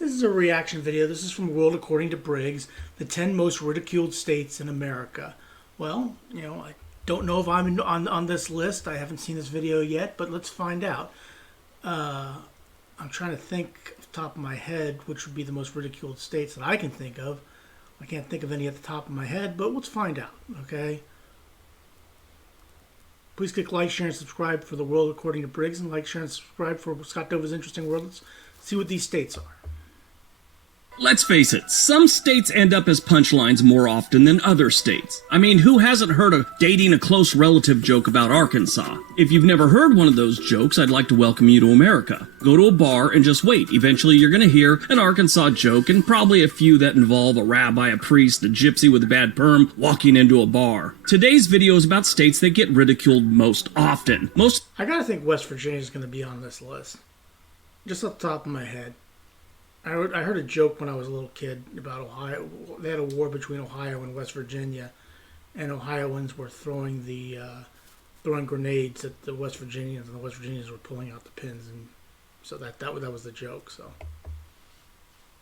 This is a reaction video. This is from World According to Briggs, the 10 most ridiculed states in America. Well, I don't know if I'm on this list. I haven't seen this video yet, but let's find out. I'm trying to think off the top of my head which would be the most ridiculed states that I can think of. I can't think of any at the top of my head, but let's find out, okay? Please click like, share, and subscribe for the World According to Briggs, and like, share, and subscribe for Scott Dover's Interesting World. Let's see what these states are. Let's face it, some states end up as punchlines more often than other states. I mean, who hasn't heard a dating a close relative joke about Arkansas? If you've never heard one of those jokes, I'd like to welcome you to America. Go to a bar and just wait. Eventually you're going to hear an Arkansas joke and probably a few that involve a rabbi, a priest, a gypsy with a bad perm walking into a bar. Today's video is about states that get ridiculed most often. I gotta think West Virginia is going to be on this list. Just off the top of my head. I heard a joke when I was a little kid about Ohio. They had a war between Ohio and West Virginia, and Ohioans were throwing grenades at the West Virginians, and the West Virginians were pulling out the pins, and so that was the joke. So.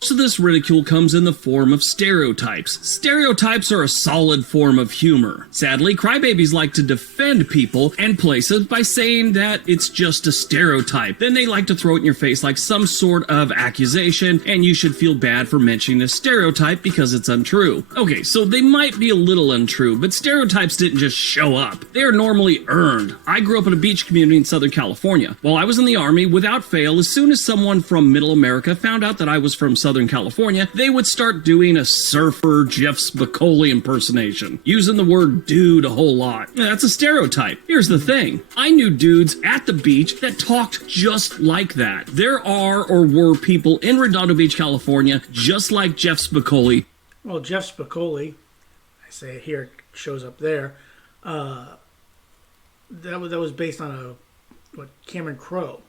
Most of this ridicule comes in the form of stereotypes. Stereotypes are a solid form of humor. Sadly, crybabies like to defend people and places by saying that it's just a stereotype. Then they like to throw it in your face like some sort of accusation, and you should feel bad for mentioning a stereotype because it's untrue. Okay, so they might be a little untrue, but stereotypes didn't just show up. They are normally earned. I grew up in a beach community in Southern California. While I was in the Army, without fail, as soon as someone from Middle America found out that I was from Southern California, they would start doing a surfer Jeff Spicoli impersonation, using the word dude a whole lot. That's a stereotype. Here's the thing. I knew dudes at the beach that talked just like that. There are or were people in Redondo Beach, California, just like Jeff Spicoli. Well, Jeff Spicoli, I say it here, it shows up there, that was based on what Cameron Crowe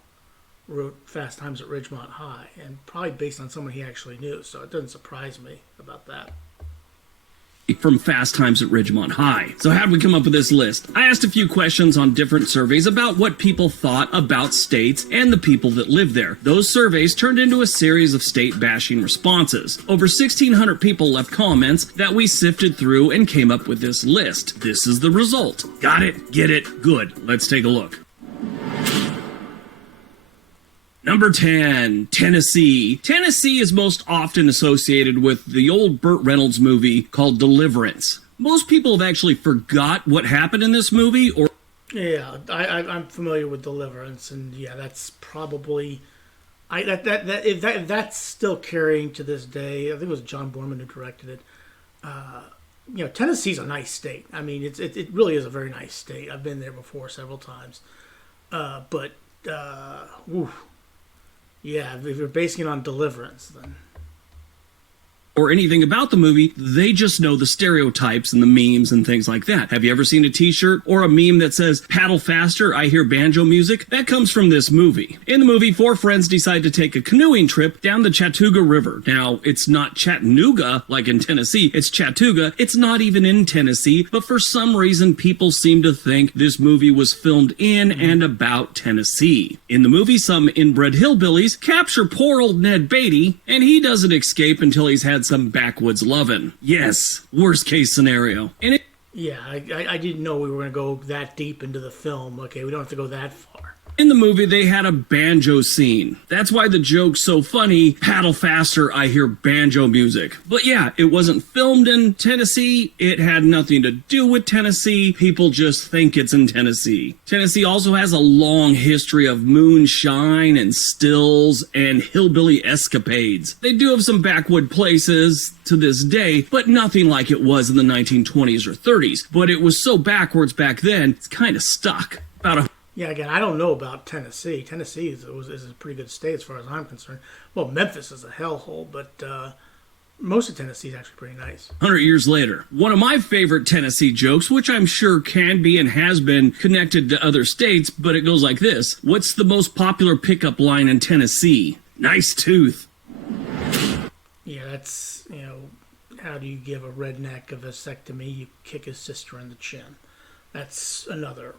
wrote Fast Times at Ridgemont High, and probably based on someone he actually knew, so it doesn't surprise me about that. From Fast Times at Ridgemont High. So how did we come up with this list? I asked a few questions on different surveys about what people thought about states and the people that live there. Those surveys turned into a series of state bashing responses. Over 1,600 people left comments that we sifted through and came up with this list. This is the result. Got it? Get it? Good. Let's take a look. Number 10, Tennessee. Tennessee is most often associated with the old Burt Reynolds movie called Deliverance. Most people have actually forgot what happened in this movie, or... Yeah, I'm familiar with Deliverance, and yeah, that's probably... If that's still carrying to this day, I think it was John Borman who directed it. Tennessee's a nice state. I mean, it really is a very nice state. I've been there before several times. Yeah, if you're basing it on Deliverance, then... or anything about the movie, they just know the stereotypes and the memes and things like that. Have you ever seen a t-shirt or a meme that says, "Paddle faster, I hear banjo music"? That comes from this movie. In the movie, 4 friends decide to take a canoeing trip down the Chattooga River. Now, it's not Chattanooga, like in Tennessee, it's Chattooga. It's not even in Tennessee, but for some reason, people seem to think this movie was filmed in and about Tennessee. In the movie, some inbred hillbillies capture poor old Ned Beatty, and he doesn't escape until he's had some backwoods lovin'. Yes, worst case scenario. Yeah, I didn't know we were going to go that deep into the film. Okay, we don't have to go that far. In the movie, they had a banjo scene. That's why the joke's so funny. Paddle faster, I hear banjo music. But yeah, it wasn't filmed in Tennessee. It had nothing to do with Tennessee. People just think it's in Tennessee. Tennessee also has a long history of moonshine and stills and hillbilly escapades. They do have some backwood places to this day, but nothing like it was in the 1920s or 30s. But it was so backwards back then, it's kind of stuck. Yeah, again, I don't know about Tennessee. Tennessee is a pretty good state as far as I'm concerned. Well, Memphis is a hellhole, but most of Tennessee is actually pretty nice. 100 years later, one of my favorite Tennessee jokes, which I'm sure can be and has been connected to other states, but it goes like this. What's the most popular pickup line in Tennessee? Nice tooth. Yeah, that's, how do you give a redneck a vasectomy? You kick his sister in the chin. That's another...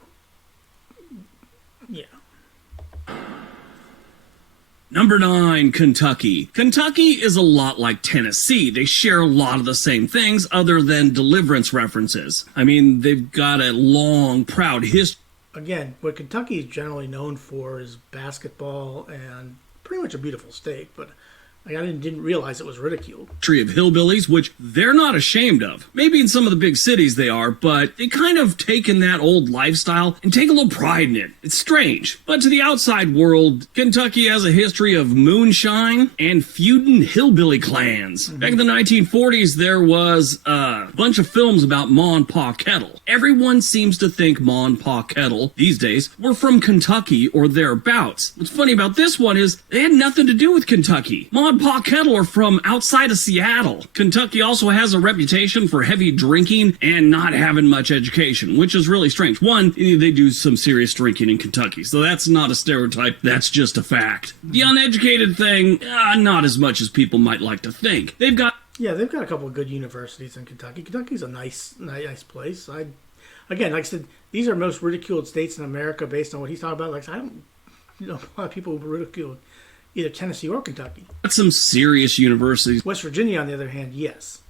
Yeah. Number 9, Kentucky. Kentucky is a lot like Tennessee. They share a lot of the same things other than deliverance references. I mean, they've got a long, proud history. Again, what Kentucky is generally known for is basketball and pretty much a beautiful state, but I didn't realize it was ridiculed. Of hillbillies, which they're not ashamed of. Maybe in some of the big cities they are, but they kind of taken that old lifestyle and take a little pride in it. It's strange. But to the outside world, Kentucky has a history of moonshine and feuding hillbilly clans. Back in the 1940s, there was a bunch of films about Ma and Pa Kettle. Everyone seems to think Ma and Pa Kettle, these days, were from Kentucky or thereabouts. What's funny about this one is they had nothing to do with Kentucky. Ma and Pa Kettle are from outside of Seattle. Kentucky also has a reputation for heavy drinking and not having much education, which is really strange. One, they do some serious drinking in Kentucky, so that's not a stereotype, that's just a fact. The uneducated thing, not as much as people might like to think. They've got a couple of good universities in Kentucky. Kentucky's a nice place. Again, like I said, these are most ridiculed states in America based on what he's talking about. Like I don't know a lot of people who ridiculed either Tennessee or Kentucky. some serious universities. West Virginia, on the other hand, yes.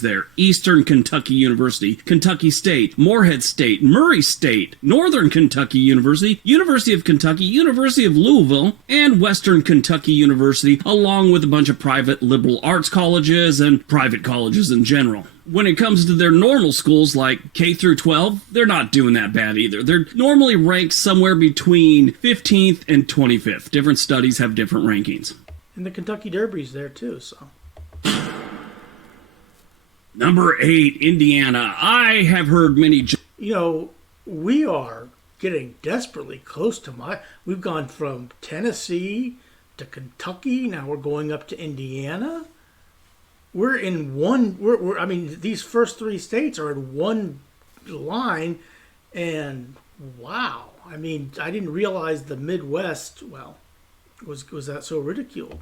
There. Eastern Kentucky University, Kentucky State, Morehead State, Murray State, Northern Kentucky University, University of Kentucky, University of Louisville, and Western Kentucky University, along with a bunch of private liberal arts colleges and private colleges in general. When it comes to their normal schools like K through 12, they're not doing that bad either. They're normally ranked somewhere between 15th and 25th. Different studies have different rankings. And the Kentucky Derby's there too, so. Number 8, Indiana. I have heard many... we are getting desperately close to we've gone from Tennessee to Kentucky, now we're going up to Indiana. We're in one, these first 3 states are in one line, and wow. I didn't realize the Midwest, was that so ridiculed.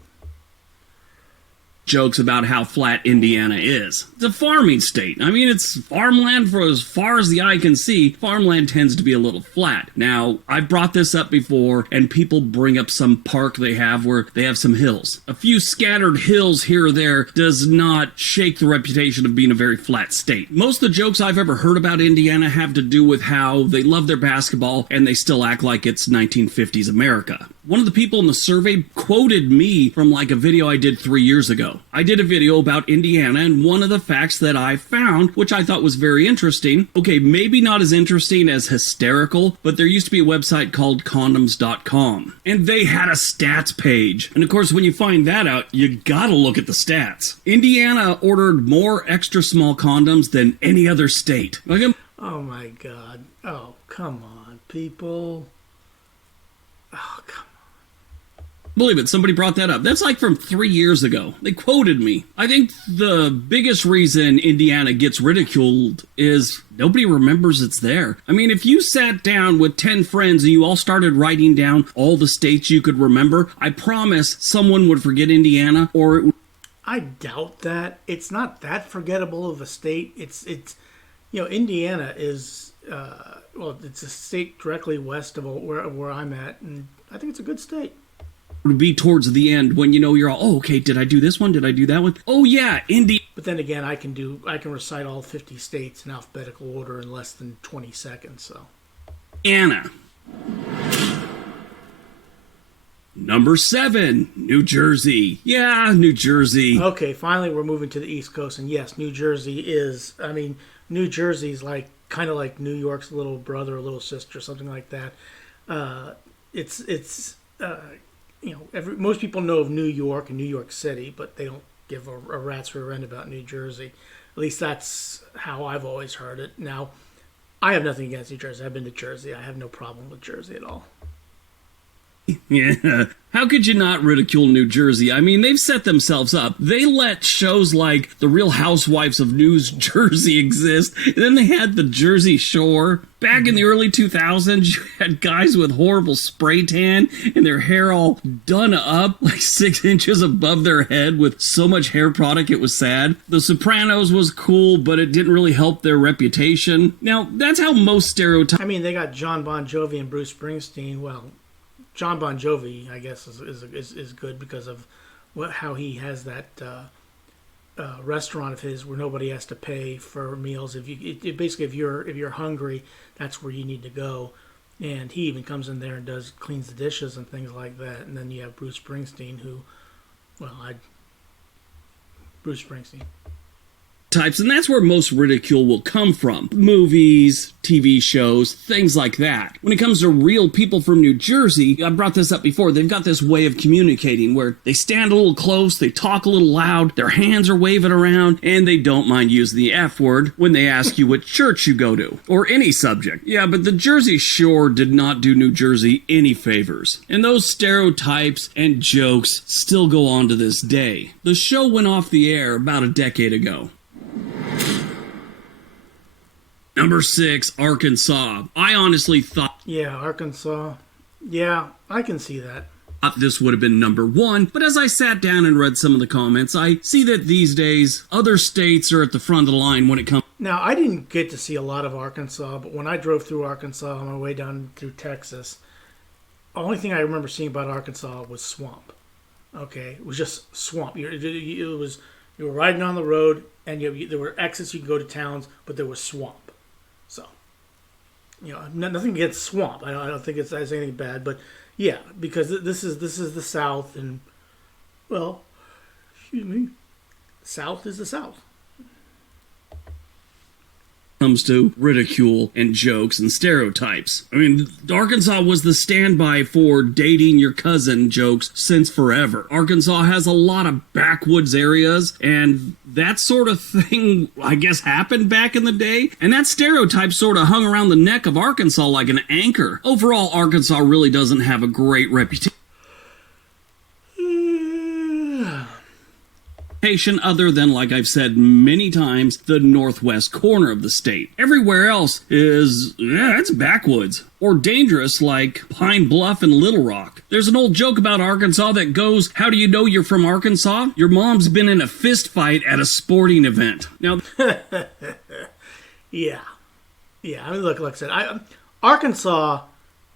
Jokes about how flat Indiana is. It's a farming state. It's farmland for as far as the eye can see. Farmland tends to be a little flat. Now, I've brought this up before, and people bring up some park they have where they have some hills. A few scattered hills here or there does not shake the reputation of being a very flat state. Most of the jokes I've ever heard about Indiana have to do with how they love their basketball and they still act like it's 1950s America. One of the people in the survey quoted me from a video I did 3 years ago. I did a video about Indiana, and one of the facts that I found, which I thought was very interesting, okay, maybe not as interesting as hysterical, but there used to be a website called condoms.com, and they had a stats page. And of course, when you find that out, you gotta look at the stats. Indiana ordered more extra small condoms than any other state. Oh my God. Oh, come on, people. Oh, come on. Believe it, somebody brought that up. That's from 3 years ago. They quoted me. I think the biggest reason Indiana gets ridiculed is nobody remembers it's there. If you sat down with 10 friends and you all started writing down all the states you could remember, I promise someone would forget Indiana, or it would... I doubt that. It's not that forgettable of a state. It's Indiana is, it's a state directly west of where I'm at, and I think it's a good state. Would be towards the end when you're all, oh, okay, did I do this one? Did I do that one? Oh yeah, Indy. But then again, I can recite all 50 states in alphabetical order in less than 20 seconds, so. Anna. Number 7, New Jersey. Yeah, New Jersey. Okay, finally we're moving to the East Coast, and yes, New Jersey is, New Jersey's kind of like New York's little brother or little sister, something like that. Most people know of New York and New York City, but they don't give a rat's rear end about New Jersey. At least that's how I've always heard it. Now, I have nothing against New Jersey. I've been to Jersey. I have no problem with Jersey at all. Yeah. How could you not ridicule New Jersey? They've set themselves up. They let shows like The Real Housewives of New Jersey exist. And then they had the Jersey Shore. Back in the early 2000s, you had guys with horrible spray tan and their hair all done up 6 inches above their head with so much hair product it was sad. The Sopranos was cool, but it didn't really help their reputation. Now, that's how most stereotypes... they got John Bon Jovi and Bruce Springsteen. Well, John Bon Jovi, I guess, is good because of how he has that restaurant of his where nobody has to pay for meals. Basically, if you're hungry, that's where you need to go. And he even comes in there and cleans the dishes and things like that. And then you have Bruce Springsteen, Bruce Springsteen. Types, and that's where most ridicule will come from. Movies, TV shows, things like that. When it comes to real people from New Jersey, I brought this up before, they've got this way of communicating where they stand a little close, they talk a little loud, their hands are waving around, and they don't mind using the F word when they ask you what church you go to, or any subject. Yeah, but the Jersey Shore did not do New Jersey any favors. And those stereotypes and jokes still go on to this day. The show went off the air about a decade ago. Number 6, Arkansas. I honestly thought... Yeah, Arkansas. Yeah, I can see that. This would have been number 1, but as I sat down and read some of the comments, I see that these days, other states are at the front of the line when it comes... Now, I didn't get to see a lot of Arkansas, but when I drove through Arkansas on my way down through Texas, the only thing I remember seeing about Arkansas was swamp. Okay? It was just swamp. You were riding on the road, and there were exits you could go to towns, but there was swamp. So, nothing against swamp. I don't think it's anything bad, but yeah, because this is the South, and well, excuse me, South is the South. Comes to ridicule and jokes and stereotypes. I mean, Arkansas was the standby for dating your cousin jokes since forever. Arkansas has a lot of backwoods areas, and that sort of thing, I guess, happened back in the day. And that stereotype sort of hung around the neck of Arkansas like an anchor. Overall, Arkansas really doesn't have a great reputation. Other than, like I've said many times, the northwest corner of the state. Everywhere else is, it's backwoods. Or dangerous, like Pine Bluff and Little Rock. There's an old joke about Arkansas that goes, how do you know you're from Arkansas? Your mom's been in a fist fight at a sporting event. Now, yeah. I mean, look, like I said, Arkansas,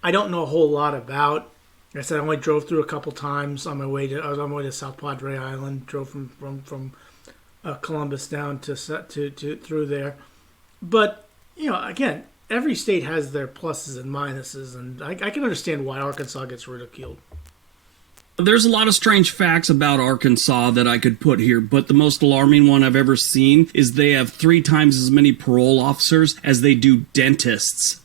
I don't know a whole lot about. Like I said, I only drove through a couple times on my way to. I was on my way to South Padre Island. Drove from Columbus down to through there. But again, every state has their pluses and minuses, and I can understand why Arkansas gets ridiculed. There's a lot of strange facts about Arkansas that I could put here, but the most alarming one I've ever seen is they have 3 times as many parole officers as they do dentists.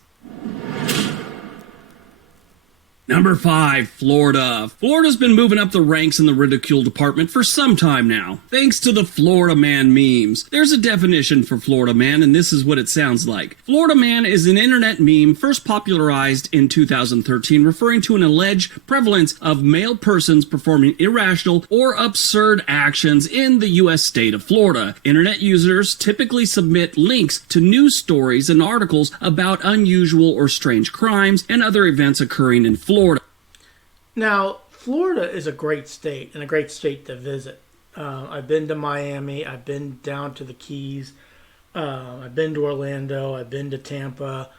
Number 5, Florida. Florida's been moving up the ranks in the ridicule department for some time now, thanks to the Florida Man memes. There's a definition for Florida Man, and this is what it sounds like. Florida Man is an internet meme first popularized in 2013, referring to an alleged prevalence of male persons performing irrational or absurd actions in the U.S. state of Florida. Internet users typically submit links to news stories and articles about unusual or strange crimes and other events occurring in Florida. Now, Florida is a great state and a great state to visit. I've been to Miami. I've been down to the Keys. I've been to Orlando. I've been to Tampa.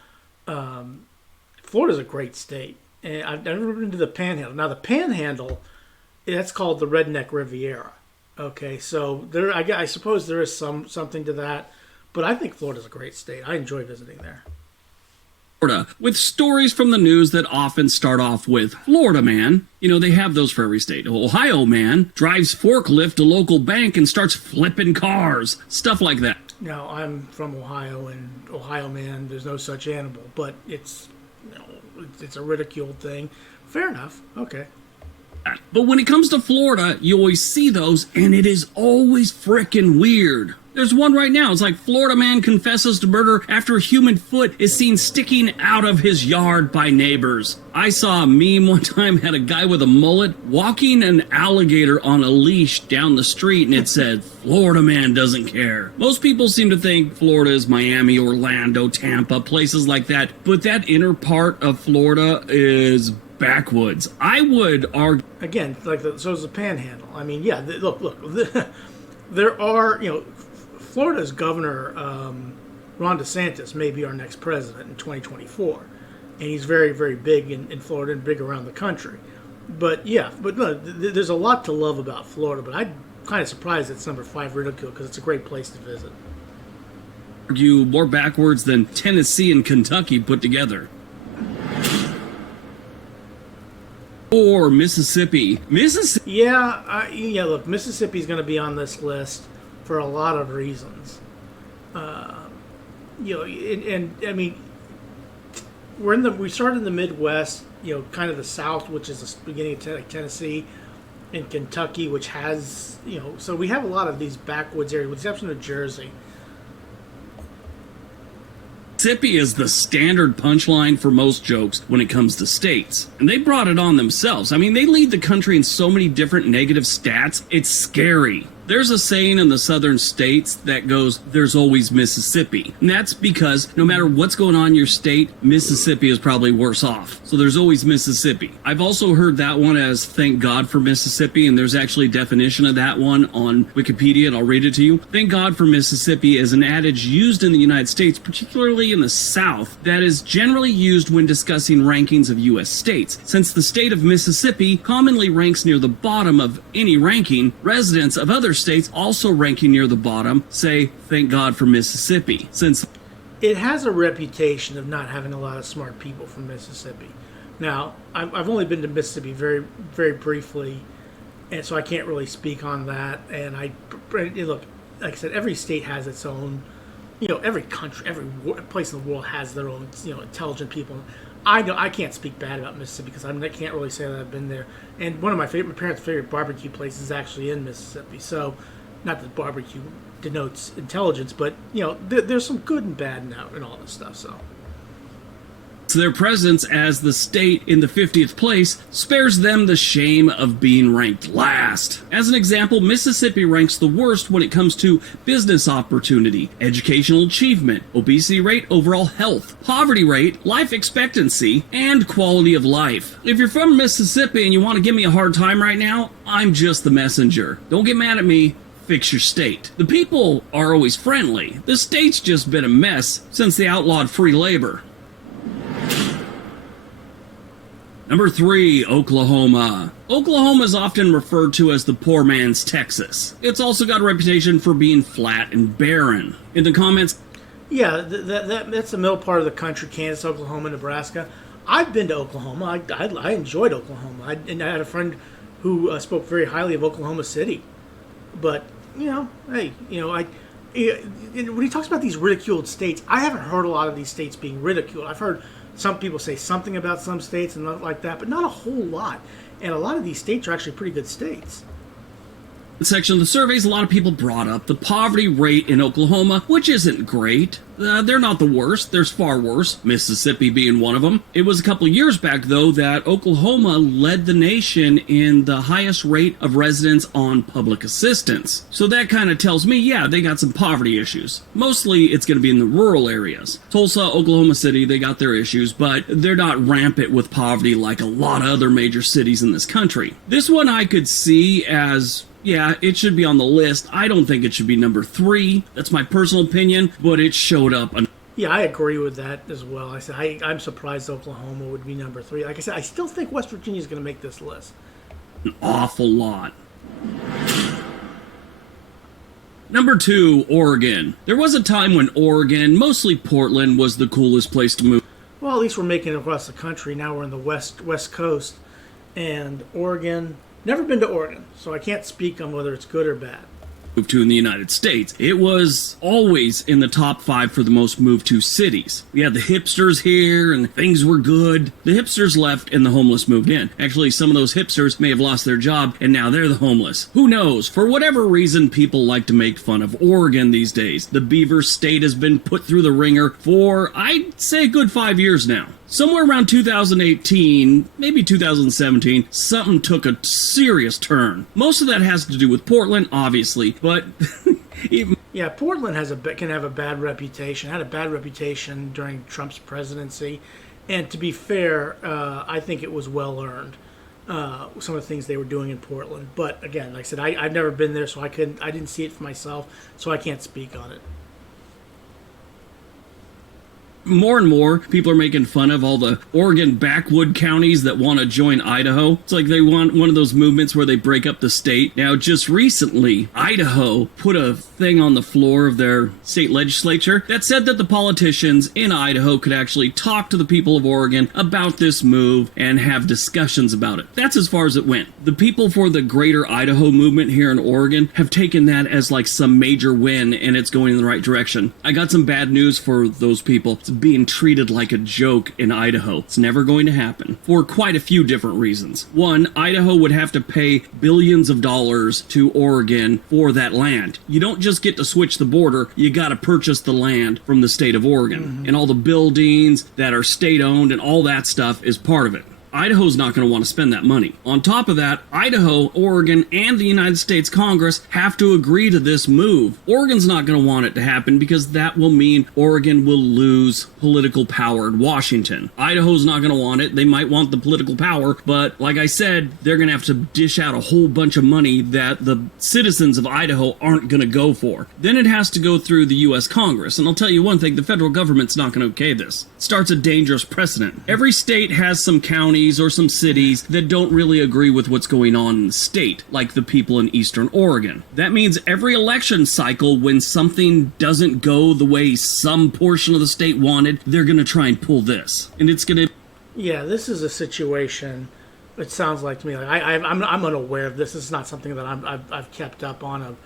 Florida's a great state. And I've never been to the Panhandle. Now, the Panhandle, that's called the Redneck Riviera. Okay, so I suppose there is something to that. But I think Florida's a great state. I enjoy visiting there. Florida, with stories from the news that often start off with Florida Man. They have those for every state. Ohio Man drives forklift to local bank and starts flipping cars. Stuff like that. Now, I'm from Ohio, and Ohio Man, there's no such animal, but it's a ridiculed thing. Fair enough. Okay. But when it comes to Florida, you always see those, and it is always frickin' weird. There's one right now. It's like Florida Man confesses to murder after a human foot is seen sticking out of his yard by neighbors. I saw a meme one time, had a guy with a mullet walking an alligator on a leash down the street, and it said, Florida Man doesn't care. Most people seem to think Florida is Miami, Orlando, Tampa, places like that, but that inner part of Florida is backwoods. I would argue... Again, so is the Panhandle. I mean, yeah, look, there are, Florida's governor, Ron DeSantis, may be our next president in 2024. and he's very, very big in Florida and big around the country. But yeah, but no, there's a lot to love about Florida. But I'm kind of surprised it's number 5 ridiculed because it's a great place to visit. Argue more backwards than Tennessee and Kentucky put together. Or Mississippi. Mississippi. Yeah. Look, Mississippi's going to be on this list for a lot of reasons. And I mean, we started in the Midwest. Kind of the South, which is the beginning of Tennessee, and Kentucky, which has so we have a lot of these backwoods areas, with the exception of Jersey. Mississippi is the standard punchline for most jokes when it comes to states. And they brought it on themselves. I mean, they lead the country in so many different negative stats, it's scary. There's a saying in the southern states that goes, there's always Mississippi. And that's because no matter what's going on in your state, Mississippi is probably worse off. So there's always Mississippi. I've also heard that one as thank God for Mississippi, and there's actually a definition of that one on Wikipedia, and I'll read it to you. Thank God for Mississippi is an adage used in the United States, particularly in the South, that is generally used when discussing rankings of U.S. states. Since the state of Mississippi commonly ranks near the bottom of any ranking, residents of other states also ranking near the bottom say thank God for Mississippi, since it has a reputation of not having a lot of smart people from Mississippi. Now, I've only been to Mississippi very, very briefly, and so I can't really speak on that. And look, like I said, every state has its own, every country, every place in the world has their own, intelligent people. I can't speak bad about Mississippi because I can't really say that I've been there. And one of my parents' favorite barbecue places is actually in Mississippi. So, not that barbecue denotes intelligence, but there's some good and bad in all this stuff. So their presence as the state in the 50th place spares them the shame of being ranked last. As an example, Mississippi ranks the worst when it comes to business opportunity, educational achievement, obesity rate, overall health, poverty rate, life expectancy, and quality of life. If you're from Mississippi and you want to give me a hard time right now, I'm just the messenger. Don't get mad at me. Fix your state. The people are always friendly. The state's just been a mess since they outlawed free labor. Number 3, Oklahoma. Oklahoma is often referred to as the poor man's Texas. It's also got a reputation for being flat and barren. In the comments... Yeah, that's the middle part of the country, Kansas, Oklahoma, Nebraska. I've been to Oklahoma. I enjoyed Oklahoma. And I had a friend who spoke very highly of Oklahoma City. But, when he talks about these ridiculed states, I haven't heard a lot of these states being ridiculed. I've heard some people say something about some states and not like that, but not a whole lot. And a lot of these states are actually pretty good states. Section of the surveys, a lot of people brought up the poverty rate in Oklahoma, which isn't great. They're not the worst. There's far worse, Mississippi being one of them. It was a couple of years back, though, that Oklahoma led the nation in the highest rate of residents on public assistance. So that kind of tells me, yeah, they got some poverty issues. Mostly it's going to be in the rural areas. Tulsa, Oklahoma City, they got their issues, but they're not rampant with poverty like a lot of other major cities in this country. This one I could see as... yeah, it should be on the list. I don't think it should be number 3. That's my personal opinion, but it showed up. Yeah, I agree with that as well. I'm surprised Oklahoma would be number 3. Like I said, I still think West Virginia is going to make this list. An awful lot. Number 2, Oregon. There was a time when Oregon, mostly Portland, was the coolest place to move. Well, at least we're making it across the country. Now we're in the west coast. And Oregon... never been to Oregon, so I can't speak on whether it's good or bad. Moved to in the United States. It was always in the top 5 for the most moved to cities. We had the hipsters here and things were good. The hipsters left and the homeless moved in. Actually, some of those hipsters may have lost their job and now they're the homeless. Who knows? For whatever reason, people like to make fun of Oregon these days. The Beaver State has been put through the ringer for, I'd say, a good 5 years now. Somewhere around 2018, maybe 2017, something took a serious turn. Most of that has to do with Portland, obviously, but... yeah, Portland can have a bad reputation, had a bad reputation during Trump's presidency, and to be fair, I think it was well earned, some of the things they were doing in Portland. But again, like I said, I've never been there, so I didn't see it for myself, so I can't speak on it. More and more people are making fun of all the Oregon backwood counties that want to join Idaho. It's like they want one of those movements where they break up the state. Now, just recently, Idaho put a thing on the floor of their state legislature that said that the politicians in Idaho could actually talk to the people of Oregon about this move and have discussions about it. That's as far as it went. The people for the greater Idaho movement here in Oregon have taken that as like some major win, and it's going in the right direction. I got some bad news for those people. It's being treated like a joke in Idaho. It's never going to happen for quite a few different reasons. One, Idaho would have to pay billions of dollars to Oregon for that land. You don't just get to switch the border, you got to purchase the land from the state of Oregon. And all the buildings that are state owned and all that stuff is part of it. Idaho's not going to want to spend that money. On top of that, Idaho, Oregon, and the United States Congress have to agree to this move. Oregon's not going to want it to happen because that will mean Oregon will lose political power in Washington. Idaho's not going to want it. They might want the political power, but like I said, they're going to have to dish out a whole bunch of money that the citizens of Idaho aren't going to go for. Then it has to go through the U.S. Congress, and I'll tell you one thing, the federal government's not going to okay this. It starts a dangerous precedent. Every state has some counties or some cities that don't really agree with what's going on in the state, like the people in Eastern Oregon. That means every election cycle, when something doesn't go the way some portion of the state wanted, they're going to try and pull this. And it's going to... Yeah, this is a situation, it sounds like to me, like I'm unaware of this. This is not something that I've kept up on, of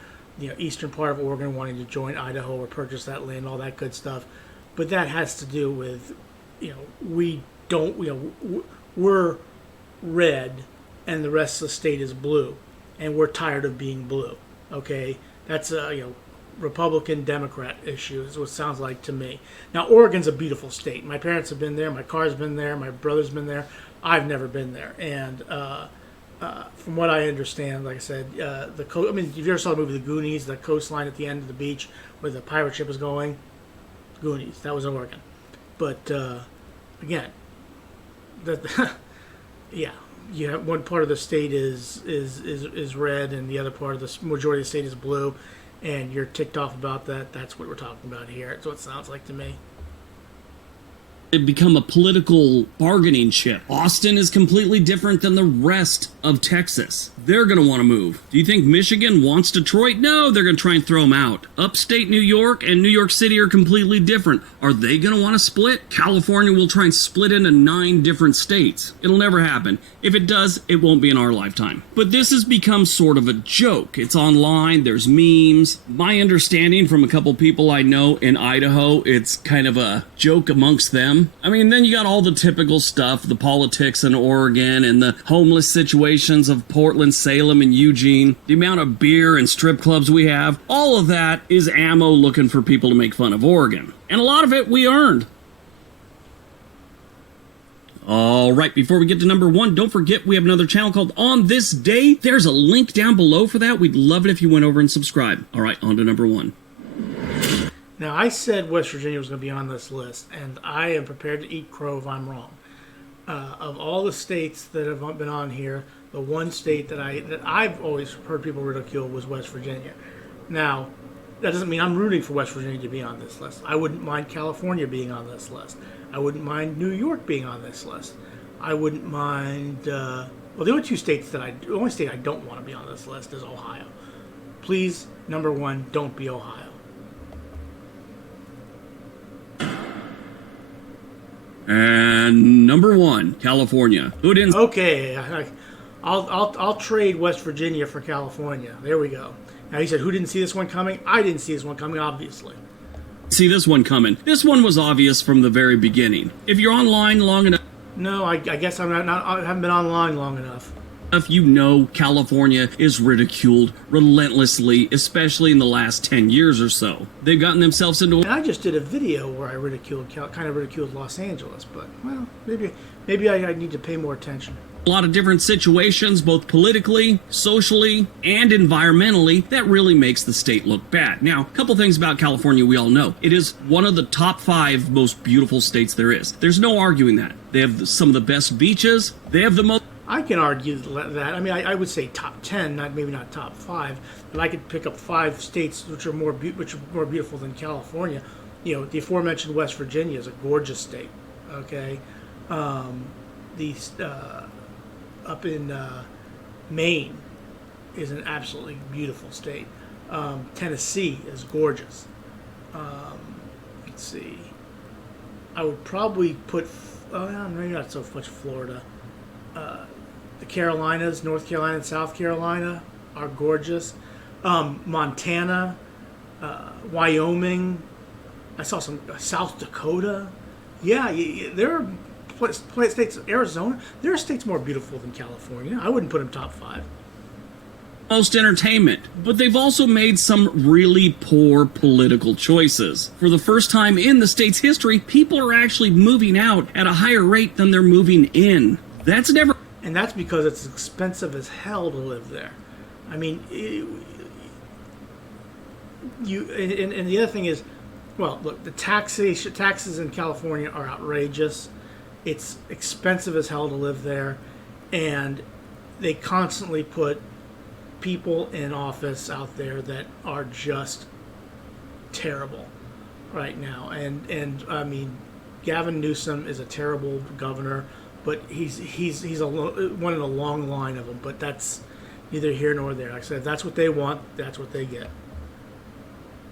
eastern part of Oregon wanting to join Idaho or purchase that land, all that good stuff. But that has to do with, we're red and the rest of the state is blue, and we're tired of being blue. Okay, that's a Republican Democrat issue is what it sounds like to me. Now, Oregon's a beautiful state. My parents have been there, my car's been there, my brother's been there. I've never been there, and from what I understand, like I said, if you ever saw the movie The Goonies, the coastline at the end of the beach where the pirate ship was going, Goonies, that was Oregon. But again, yeah, you have one part of the state is red, and the other part of the majority of the state is blue, and you're ticked off about that. That's what we're talking about here. That's what it sounds like to me. become a political bargaining chip. Austin is completely different than the rest of Texas. They're going to want to move. Do you think Michigan wants Detroit? No, they're going to try and throw them out. Upstate New York and New York City are completely different. Are they going to want to split? California will try and split into 9 different states. It'll never happen. If it does, it won't be in our lifetime. But this has become sort of a joke. It's online, there's memes. My understanding from a couple people I know in Idaho, it's kind of a joke amongst them. I mean, then you got all the typical stuff, the politics in Oregon and the homeless situations of Portland, Salem, and Eugene, the amount of beer and strip clubs we have. All of that is ammo looking for people to make fun of Oregon. And a lot of it we earned. All right, before we get to number 1, don't forget we have another channel called On This Day. There's a link down below for that. We'd love it if you went over and subscribed. All right, on to number 1. Now, I said West Virginia was going to be on this list, and I am prepared to eat crow if I'm wrong. Of all the states that have been on here, the one state that I've always heard people ridicule was West Virginia. Now, that doesn't mean I'm rooting for West Virginia to be on this list. I wouldn't mind California being on this list. I wouldn't mind New York being on this list. I wouldn't mind. The only state I don't want to be on this list is Ohio. Please, number 1, don't be Ohio. And number 1, California. Who didn't? Okay, I'll trade West Virginia for California. There we go. Now, he said, who didn't see this one coming? I didn't see this one coming, obviously. See this one coming. This one was obvious from the very beginning. If you're online long enough... No, I guess I haven't been online long enough. You know California is ridiculed relentlessly, especially in the last 10 years or so. They've gotten themselves into... And I just did a video where I kind of ridiculed Los Angeles, but, well, maybe I need to pay more attention. A lot of different situations, both politically, socially, and environmentally, that really makes the state look bad. Now, a couple things about California we all know. It is one of the top 5 most beautiful states there is. There's no arguing that. They have some of the best beaches. They have the most... I can argue that. I mean, I would say top 10, maybe not top 5, but I could pick up 5 states which are more beautiful than California. the aforementioned West Virginia is a gorgeous state. Okay, the up in Maine is an absolutely beautiful state. Tennessee is gorgeous. Let's see. I would probably put, maybe not so much Florida. The Carolinas, North Carolina and South Carolina are gorgeous. Montana, Wyoming. I saw some South Dakota. Yeah, there are states. Arizona. There are states more beautiful than California. I wouldn't put them top 5. Most entertainment, but they've also made some really poor political choices. For the first time in the state's history, people are actually moving out at a higher rate than they're moving in. That's never... And that's because it's expensive as hell to live there. I mean, and the other thing is, well, look, the taxes in California are outrageous. It's expensive as hell to live there, and they constantly put people in office out there that are just terrible right now. And I mean, Gavin Newsom is a terrible governor, but he's one in a long line of them. But that's neither here nor there. Like I said, if that's what they want, that's what they get.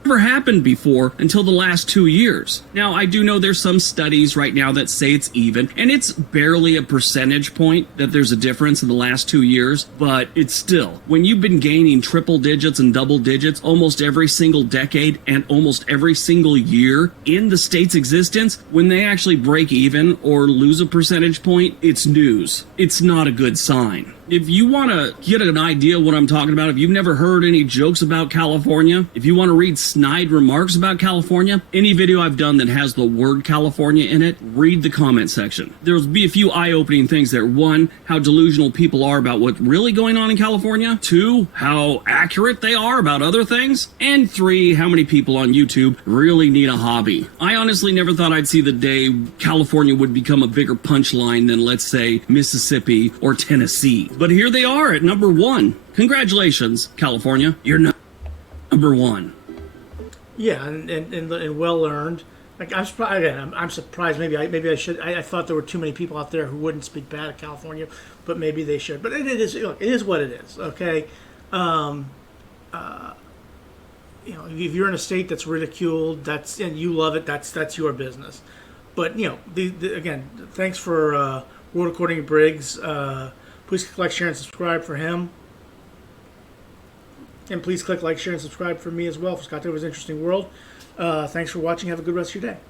Never happened before until the last 2 years. Now, I do know there's some studies right now that say it's even, and it's barely a percentage point that there's a difference in the last 2 years, but it's still, when you've been gaining triple digits and double digits almost every single decade and almost every single year in the state's existence, when they actually break even or lose a percentage point, it's news. It's not a good sign. If you want to get an idea of what I'm talking about, if you've never heard any jokes about California, if you want to read snide remarks about California, any video I've done that has the word California in it, read the comment section. There'll be a few eye-opening things there. 1, how delusional people are about what's really going on in California. 2, how accurate they are about other things. And 3, how many people on YouTube really need a hobby. I honestly never thought I'd see the day California would become a bigger punchline than, let's say, Mississippi or Tennessee. But here they are at number 1. Congratulations, California. You're number 1. Yeah, and well earned. Like I'm surprised. Again, I'm surprised. Maybe I should. I thought there were too many people out there who wouldn't speak bad of California, but maybe they should. But it is. Look, it is what it is. Okay. If you're in a state that's ridiculed, and you love it, that's your business. But again, thanks for World According to Briggs. Please click like, share, and subscribe for him. And please click like, share, and subscribe for me as well for Scott Taylor's Interesting World. Thanks for watching. Have a good rest of your day.